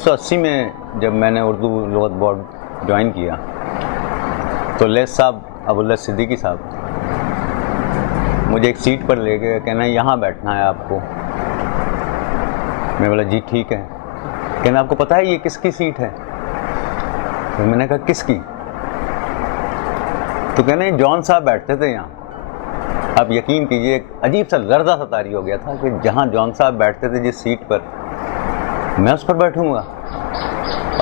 1980 में जब मैंने उर्दू लुग़त बोर्ड ज्वाइन किया तो लेस साहब अबुल्ला सिद्दीकी साहब मुझे एक सीट पर ले गए, कहना यहाँ बैठना है आपको। मैं बोला जी ठीक है। कहना आपको पता है ये किसकी सीट है? तो मैंने कहा किसकी? तो कहने जॉन साहब बैठते थे यहाँ। आप यकीन कीजिए एक अजीब सा लर्जा सा तारी हो गया था कि जहाँ जॉन साहब बैठते थे जिस सीट पर, मैं उस पर बैठूंगा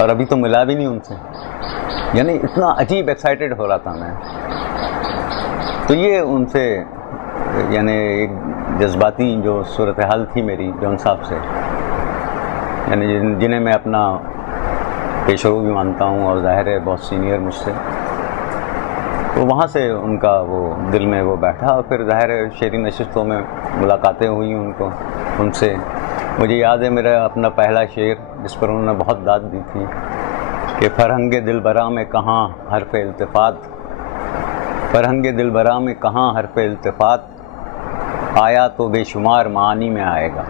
और अभी तो मिला भी नहीं उनसे। यानी इतना अजीब एक्साइटेड हो रहा था मैं। तो ये उनसे यानी एक जज्बाती जो सूरत हाल थी मेरी जॉन साहब से, यानी जिन्हें मैं अपना पेशरो भी मानता हूँ और ज़ाहिर है बहुत सीनियर मुझसे, तो वहाँ से उनका वो दिल में वो बैठा। और फिर ज़ाहिर है शेरी नशिस्तों में मुलाकातें हुई उनसे। मुझे याद है मेरा अपना पहला शेर जिस पर उन्होंने बहुत दाद दी थी कि फरहंगे दिलबरा में कहाँ हर्फ इल्तिफ़ात, फरहंगे दिलबरा में कहाँ हर्फ इल्तिफ़ात, आया तो बेशुमार मानी में आएगा।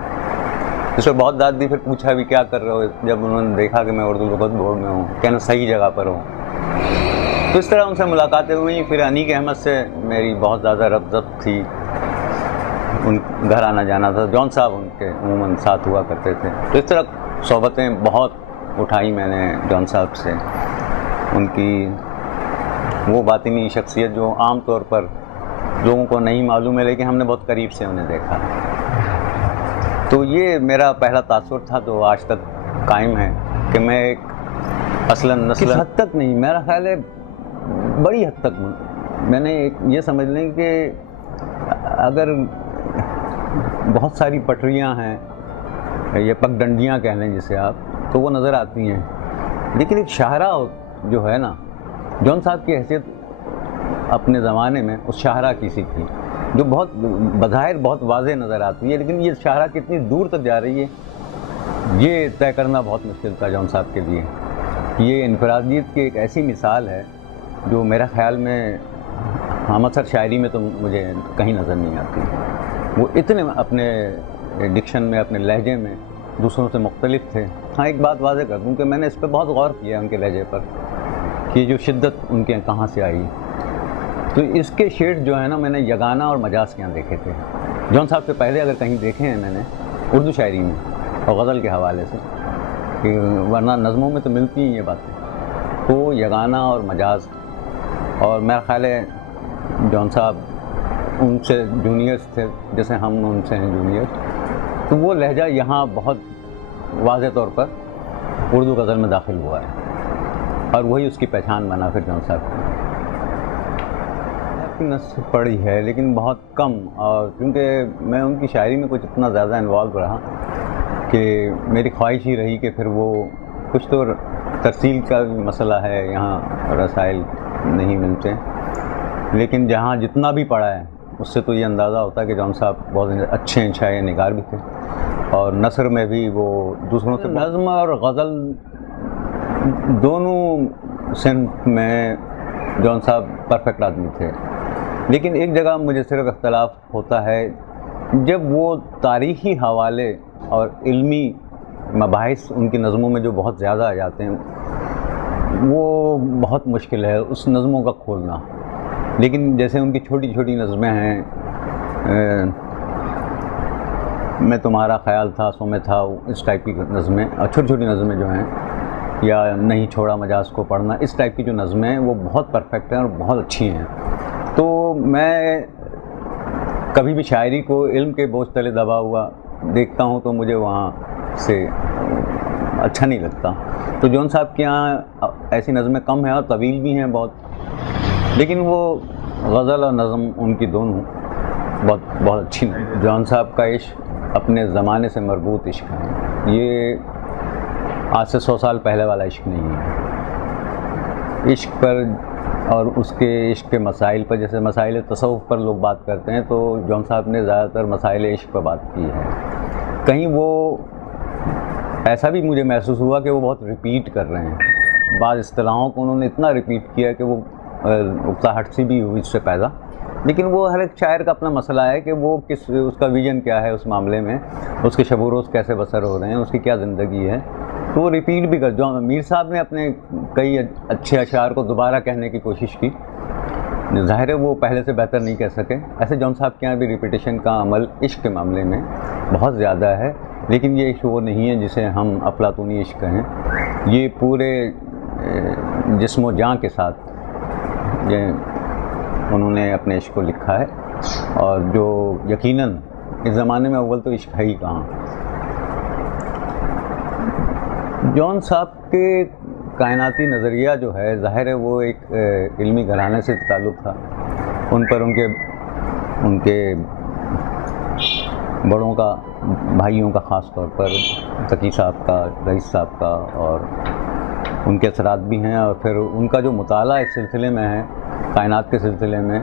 इस पर बहुत दाद दी। फिर पूछा भी क्या कर रहे हो? जब उन्होंने देखा कि मैं उर्दू लुग़त बोर्ड में हूँ, कहना सही जगह पर हूँ। तो इस तरह उनसे मुलाकातें हुई। फिर अनीक अहमद से मेरी बहुत ज़्यादा रब्ज़त थी, उन घर आना जाना था। जॉन साहब उनके अमूमन साथ हुआ करते थे। तो इस तरह सोहबतें बहुत उठाई मैंने जॉन साहब से। उनकी वो बातिनी शख्सियत जो आम तौर पर लोगों को नहीं मालूम है, लेकिन हमने बहुत करीब से उन्हें देखा। तो ये मेरा पहला तासुर था जो आज तक कायम है कि मैं एक असलन नस्ल हद तक नहीं, मेरा ख्याल है बड़ी हद तक मैंने ये समझ लें कि अगर बहुत सारी पटरियां हैं या पगडंडियां कह लें जिसे आप, तो वो नज़र आती हैं, लेकिन एक शाहरा जो है ना, जॉन साहब की हैसियत अपने ज़माने में उस शाहरा की सी थी जो बहुत बज़ाहिर बहुत वाज़ेह नज़र आती है, लेकिन ये शाहरा कितनी दूर तक जा रही है ये तय करना बहुत मुश्किल था जॉन साहब के लिए। ये इनफरादियत की एक ऐसी मिसाल है जो मेरा ख्याल में हमअसर शायरी में तो मुझे कहीं नज़र नहीं आती। वो इतने अपने डिक्शन में, अपने लहजे में दूसरों से मुख्तलिफ थे। हाँ, एक बात वाज़ेह कर दूँ कि मैंने इस पर बहुत गौर किया उनके लहजे पर कि जो शिद्दत उनके कहाँ से आई। तो इसके शेड जो है ना, मैंने यगाना और मजाज के यहाँ देखे थे। जॉन साहब से पहले अगर कहीं देखे हैं मैंने उर्दू शायरी में और गज़ल के हवाले से, कि वरना नज़मों में तो मिलती हैं ये बातें। तो यगाना और मजाज, और मेरा ख्याल है जॉन साहब उनसे जूनियर्स थे जैसे हम उनसे हैं जूनियर्स, तो वो लहजा यहाँ बहुत वाज़ेह तौर पर उर्दू गज़ल में दाखिल हुआ है और वही उसकी पहचान बना फिर जॉन साहब की। नस्ल पढ़ी है लेकिन बहुत कम, और क्योंकि मैं उनकी शायरी में कुछ इतना ज़्यादा इन्वॉल्व रहा कि मेरी ख्वाहिश ही रही कि फिर वो कुछ तो तरसील का भी मसला है, यहाँ रसाइल नहीं मिलते, लेकिन जहाँ जितना भी पढ़ा है उससे तो ये अंदाज़ा होता है कि जॉन साहब बहुत अच्छे शायर निगार भी थे और नसर में भी वो दूसरों से नज़्म और गज़ल दोनों सिंफ में जॉन साहब परफेक्ट आदमी थे। लेकिन एक जगह मुझे सिर्फ इख्तलाफ होता है, जब वो तारीख़ी हवाले और इल्मी मबाहिस उनकी नज़मों में जो बहुत ज़्यादा आ जाते हैं, वो बहुत मुश्किल है उस नज़मों का खोलना। लेकिन जैसे उनकी छोटी छोटी नज़में हैं, मैं तुम्हारा ख्याल था सो मैं था, इस टाइप की नज़में, और छोटी छोटी नज़में जो हैं, या नहीं छोड़ा मजाज को पढ़ना, इस टाइप की जो नज़में हैं वो बहुत परफेक्ट हैं और बहुत अच्छी हैं। तो मैं कभी भी शायरी को इल्म के बोझ तले दबा हुआ देखता हूँ तो मुझे वहाँ से अच्छा नहीं लगता। तो जॉन साहब के यहाँ ऐसी नज़में कम हैं और तवील भी हैं बहुत, लेकिन वो गज़ल और नज़म उनकी दोनों बहुत अच्छी हैं। जॉन साहब का इश्क अपने ज़माने से मरबूत इश्क है, ये आज से 100 साल पहले वाला इश्क नहीं है। इश्क पर और उसके इश्क के मसाइल पर, जैसे मसाइल तसव्वुफ़ पर लोग बात करते हैं, तो जॉन साहब ने ज़्यादातर मसाइल इश्क पर बात की है। कहीं वो ऐसा भी मुझे महसूस हुआ कि वो बहुत रिपीट कर रहे हैं, बाद इस्तिलाहों को उन्होंने इतना रिपीट किया कि वो उकताहट सी भी हुई इससे पैदा। लेकिन वो हर एक शायर का अपना मसला है कि वो उसका विज़न क्या है उस मामले में, उसके शब व रोज़ कैसे बसर हो रहे हैं, उसकी क्या ज़िंदगी है। तो वो रिपीट भी कर, जो मीर साहब ने अपने कई अच्छे अशार को दोबारा कहने की कोशिश की, ज़ाहिर है वो पहले से बेहतर नहीं कह सके। ऐसे जॉन साहब के यहाँ भी रिपीटेशन का अमल इश्क के मामले में बहुत ज़्यादा है, लेकिन ये इश्क वो नहीं है जिसे हम अफलातूनी इश्क कहें। ये पूरे जिस्म जान के साथ ये उन्होंने अपने इश्क को लिखा है, और जो यकीनन इस ज़माने में अव्वल तो इश्क है ही कहाँ। जॉन साहब के कायनाती नज़रिया जो है, ज़ाहिर है वो एक इल्मी घराने से ताल्लुक़ था। उन पर उनके बड़ों का, भाइयों का ख़ास तौर पर तकी साहब का, रईस साहब का, और उनके असरात भी हैं। और फिर उनका जो मुताला इस सिलसिले में है, कायनात के सिलसिले में,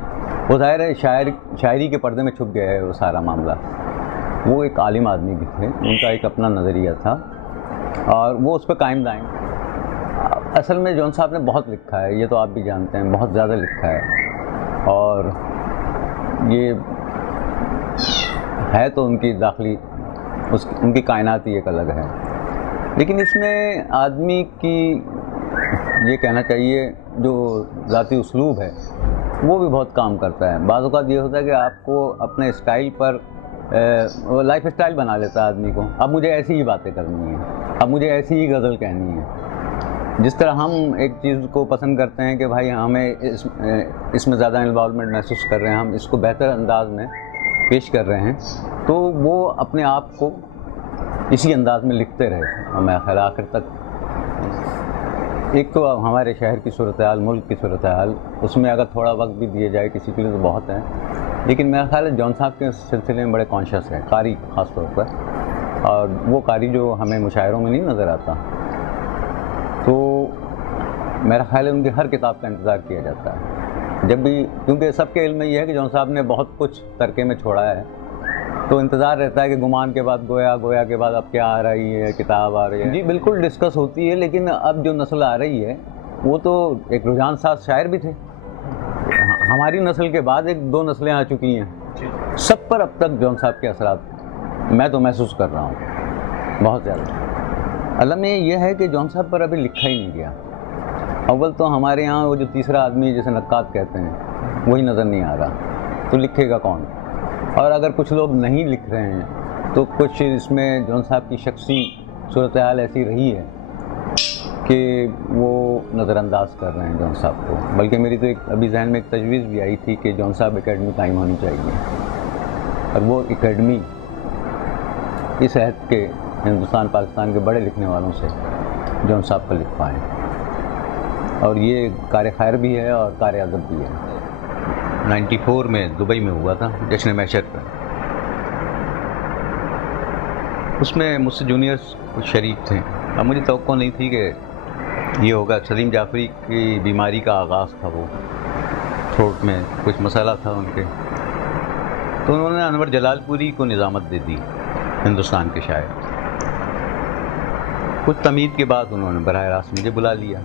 वो ज़ाहिर है शायरी के पर्दे में छुप गया है वो सारा मामला। वो एक आलिम आदमी भी थे, उनका एक अपना नज़रिया था और वो उस पर कायम दायम। असल में जॉन साहब ने बहुत लिखा है, ये तो आप भी जानते हैं, बहुत ज़्यादा लिखा है। और ये है तो उनकी दाखिली, उनकी कायनात ही एक अलग है। लेकिन इसमें आदमी की, ये कहना चाहिए, जो ज़ाती उसलूब है वो भी बहुत काम करता है। बाज़ औक़ात ये होता है कि आपको अपने स्टाइल पर लाइफ स्टाइल बना लेता है आदमी को। अब मुझे ऐसी ही बातें करनी है, अब मुझे ऐसी ही गज़ल कहनी है। जिस तरह हम एक चीज़ को पसंद करते हैं कि भाई हमें इसमें ज़्यादा इन्वॉल्वमेंट महसूस कर रहे हैं, हम इसको बेहतर अंदाज में पेश कर रहे हैं, तो वो अपने आप को इसी अंदाज में लिखते रहे। और मैं ख़ैर आखिर तक, एक तो हमारे शहर की सूरत हाल, मुल्क की सूरत हाल, उसमें अगर थोड़ा वक्त भी दिया जाए किसी के लिए तो बहुत है। लेकिन मेरा ख़्याल है जॉन साहब के सिलसिले में बड़े कॉन्शियस है, कारी ख़ास तौर पर, और वो कारी जो हमें मुशायरों में नहीं नज़र आता। तो मेरा ख़्याल है उनकी हर किताब का इंतज़ार किया जाता है जब भी, क्योंकि सबके इल्म में ये है कि जॉन साहब ने बहुत कुछ तरके में छोड़ा है, तो इंतज़ार रहता है कि गुमान के बाद गोया, गोया के बाद अब क्या आ रही है, किताब आ रही है। जी बिल्कुल डिस्कस होती है, लेकिन अब जो नस्ल आ रही है वो तो एक रुझान साथ शायर भी थे। हमारी नस्ल के बाद एक दो नस्लें आ चुकी हैं, सब पर अब तक जॉन साहब के असरात मैं तो महसूस कर रहा हूँ बहुत ज़्यादा। अलम में यह है कि जॉन साहब पर अभी लिखा ही नहीं गया। अव्वल तो हमारे यहाँ वो जो तीसरा आदमी जिसे नक्कात कहते हैं वही नज़र नहीं आ रहा, तो लिखेगा कौन? और अगर कुछ लोग नहीं लिख रहे हैं तो कुछ इसमें जॉन साहब की शख्सी सूरत हाल ऐसी रही है कि वो नज़रअंदाज कर रहे हैं जॉन साहब को। बल्कि मेरी तो एक अभी जहन में एक तजवीज़ भी आई थी कि जॉन साहब एकेडमी कायम होनी चाहिए, और वो एकेडमी इस अहद के हिंदुस्तान पाकिस्तान के बड़े लिखने वालों से जॉन साहब पर लिखवाएँ। और ये कार खैर भी है और कार अदब भी है। 94 में दुबई में हुआ था जश्न महशर पर, उसमें मुझसे जूनियर्स कुछ शरीक थे। अब मुझे तवक्को नहीं थी कि ये होगा। सलीम जाफरी की बीमारी का आगाज़ था, वो थ्रोट में कुछ मसाला था उनके, तो उन्होंने अनवर जलालपुरी को निज़ामत दे दी, हिंदुस्तान के शायर। कुछ तमीद के बाद उन्होंने बराह रास्त मुझे बुला लिया,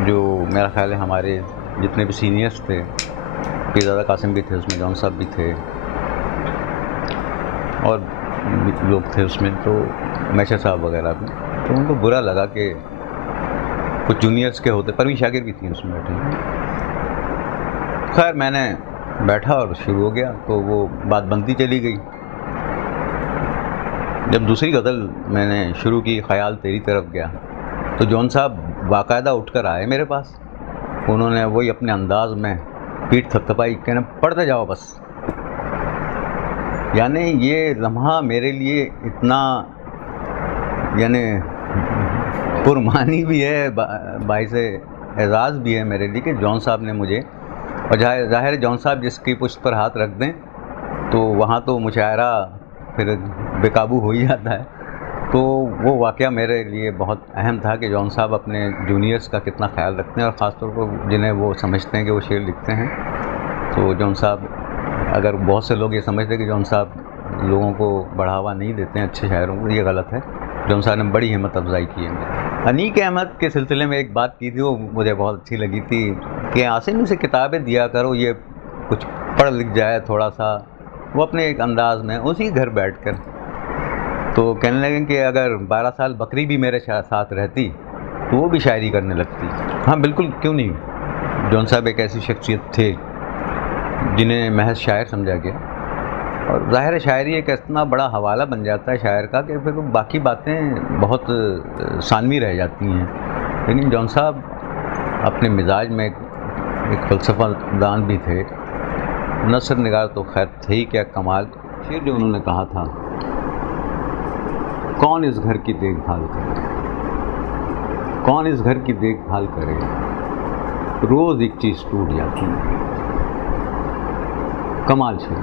जो मेरा ख्याल है हमारे जितने भी सीनियर्स थे, पीरज़ादा कासिम भी थे उसमें, जॉन साहब भी थे और लोग थे उसमें, तो मैशर साहब वगैरह भी। तो उनको बुरा लगा कि कुछ जूनियर्स के होते, परवीन शाकिर भी थी उसमें बैठे। खैर मैंने बैठा और शुरू हो गया, तो वो बात बनती चली गई। जब दूसरी गज़ल मैंने शुरू की, ख़याल तेरी तरफ गया, तो जॉन साहब बाकायदा उठकर आए मेरे पास। उन्होंने वही अपने अंदाज में पीठ थपथपाई, कहना पढ़ते जाओ बस। यानी ये लम्हा मेरे लिए इतना यानी पुरमानी भी है, बाइस एजाज़ भी है मेरे लिए कि जॉन साहब ने मुझे, और ज़ाहिर जॉन साहब जिसकी पुश्त पर हाथ रख दें तो वहाँ तो मुशायरा फिर बेकाबू हो ही जाता है। तो वो वाक़या मेरे लिए बहुत अहम था कि जॉन साहब अपने जूनियर्स का कितना ख्याल रखते हैं, और ख़ास तौर पर जिन्हें वो समझते हैं कि वो शेर लिखते हैं। तो जॉन साहब, अगर बहुत से लोग ये समझते हैं कि जॉन साहब लोगों को बढ़ावा नहीं देते हैं अच्छे शायरों को, ये गलत है। जॉन साहब ने बड़ी हिम्मत अफजाई की है। अनीक अहमद के सिलसिले में एक बात की थी, वो मुझे बहुत अच्छी लगी थी कि आसिम से किताबें दिया करो, ये कुछ पढ़ लिख जाए थोड़ा सा, वो अपने एक अंदाज में उसी घर बैठ कर। तो कहने लगे कि अगर 12 साल बकरी भी मेरे साथ रहती तो वो भी शायरी करने लगती। हाँ बिल्कुल, क्यों नहीं। जॉन साहब एक ऐसी शख्सियत थे जिन्हें महज शायर समझा गया, और ज़ाहिर है शायरी एक इतना बड़ा हवाला बन जाता है शायर का कि फिर बाकी बातें बहुत सानवी रह जाती हैं। लेकिन जॉन साहब अपने मिजाज में एक फ़लसफ़ादान भी थे, नसर निगार तो खैर थे ही क्या कमाल। शेर जो उन्होंने कहा था, कौन इस घर की देखभाल करे, कौन इस घर की देखभाल करे, रोज़ एक चीज़ टूट जाती है। कमाल शेर।